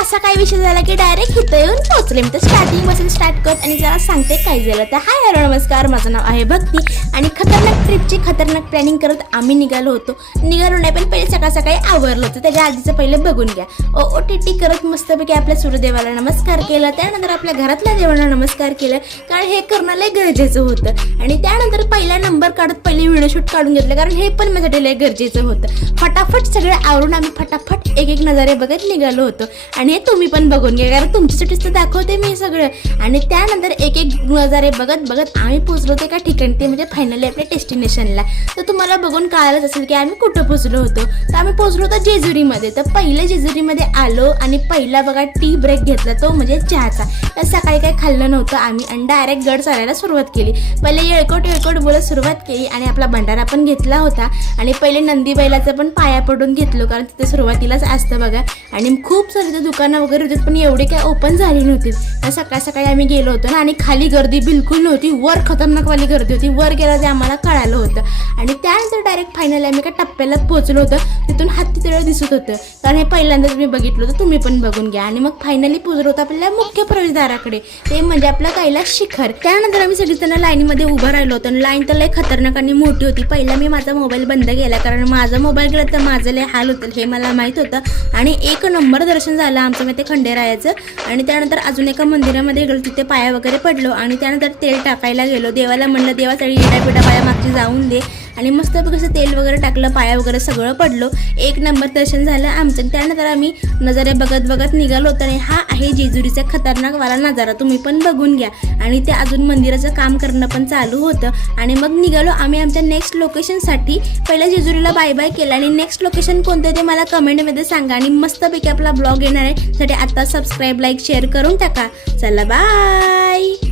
असा काय विषय झाला की डायरेक्ट इथं येऊन पोहोचले. मी तर स्टार्टिंग पासून स्टार्ट करत आणि जरा सांगते काय झालं. तर हाय हॅलो नमस्कार, माझं नाव आहे भक्ती आणि खतरनाक ट्रिपची खतरनाक प्लॅनिंग करत आम्ही निघालो नाही पण पहिले सकाळ सकाळी आवरलो होतं. त्याच्या आधीचं पहिले बघून घ्या. OTT करत मस्तपैकी आपल्या सूर्यदेवाला नमस्कार केला, त्यानंतर आपल्या घरातल्या देवांना नमस्कार केलं, कारण हे करणं लय गरजेचं होतं. आणि त्यानंतर पहिला नंबर काढत पहिले व्हिडिओ शूट काढून घेतलं, कारण हे पण माझ्यासाठी लय गरजेचं होतं. फटाफट सगळं आवरून आम्ही फटाफट एक एक नजारे बघत निघालो होतो. आणि हे तुम्ही पण बघून घ्या, कारण तुमच्यासाठीच तर दाखवते मी सगळं. आणि त्यानंतर एक एक नजारे बघत बघत आम्ही पोहोचलो होतो एका ठिकाणी, ते म्हणजे फायनली आपल्या डेस्टिनेशनला. तर तुम्हाला बघून कळालंच असेल की आम्ही कुठं पोहोचलो होतो. तर आम्ही पोहोचलो होतो जेजुरीमध्ये. तर पहिले जेजुरीमध्ये आलो आणि पहिला बघा टी ब्रेक घेतला, तो म्हणजे चहाचा. तर सकाळी काही खाल्लं नव्हतं आम्ही आणि डायरेक्ट गड चालायला सुरुवात केली. पहिले येळकोट बोलत सुरुवात केली आणि आपला भंडारा पण घेतला होता. आणि पहिले नंदी बैलाचं पण पाया पडून घेतलो, कारण तिथे सुरुवातीलाच असतं बघा. आणि खूप सारे दुकानं वगैरे होती, पण एवढी काय ओपन झाली नव्हती. सकाळ सकाळी आम्ही गेलो होतो ना, आणि खाली गर्दी बिलकुल नव्हती, वर खतरनाकवाली गर्दी होती. वर गेलं ते आम्हाला कळालं होतं. आणि त्यानंतर डायरेक्ट फायनली आम्ही एका टप्प्याला पोहोचलो होतो. तिथून हत्ती तिथं दिसत होतं, कारण हे पहिल्यांदाच मी बघितलं होतं. तुम्ही पण बघून घ्या. आणि मग फायनली पोहोचलो होतो आपल्या मुख्य प्रवेशद्वाराकडे, ते म्हणजे आपलं कैलास शिखर. त्यानंतर आम्ही सगळीजण लाईनीमध्ये उभं राहिलो होतो. आणि लाईन तर लय खतरनाक आणि मोठी होती. पहिला मी माझा मोबाईल बंद केला, कारण माझा मोबाईल गेला तर माझं लय हाल होतं हे मला माहीत होतं. आणि एक नंबर दर्शन झालं आमचं ते खंडेरायाचं. आणि त्यानंतर अजून एका मंदिरामध्ये गेलो, तिथे पाया वगैरे पडलो. आणि त्यानंतर तेल टाकायला गेलो. देवाला म्हणलं देवासाठी इडापिडा पाया मागची जाऊन दे. आणि मस्त कसं तेल वगैरे टाकलं, पाया वगैरे सगळं पडलो. एक नंबर दर्शन झालं आमचं. त्यानंतर आम्ही नजारे बघत बघत निघालो होतो. आणि हा आहे जेजुरीचा खतरनाक वाला नजारा, तुम्ही पण बघून घ्या. आणि ते अजून मंदिराचं काम करणं पण चालू होतं. आणि मग निघालो आम्ही आमच्या नेक्स्ट लोकेशनसाठी. पहिल्या जेजुरीला बाय बाय केलं, आणि नेक्स्ट लोकेशन कोणतं ते मला कमेंटमध्ये सांगा. आणि मस्तपैकी आपला ब्लॉग येणार आहे, त्यासाठी आता सबस्क्राईब, लाईक, शेअर करून टाका. चला बाय.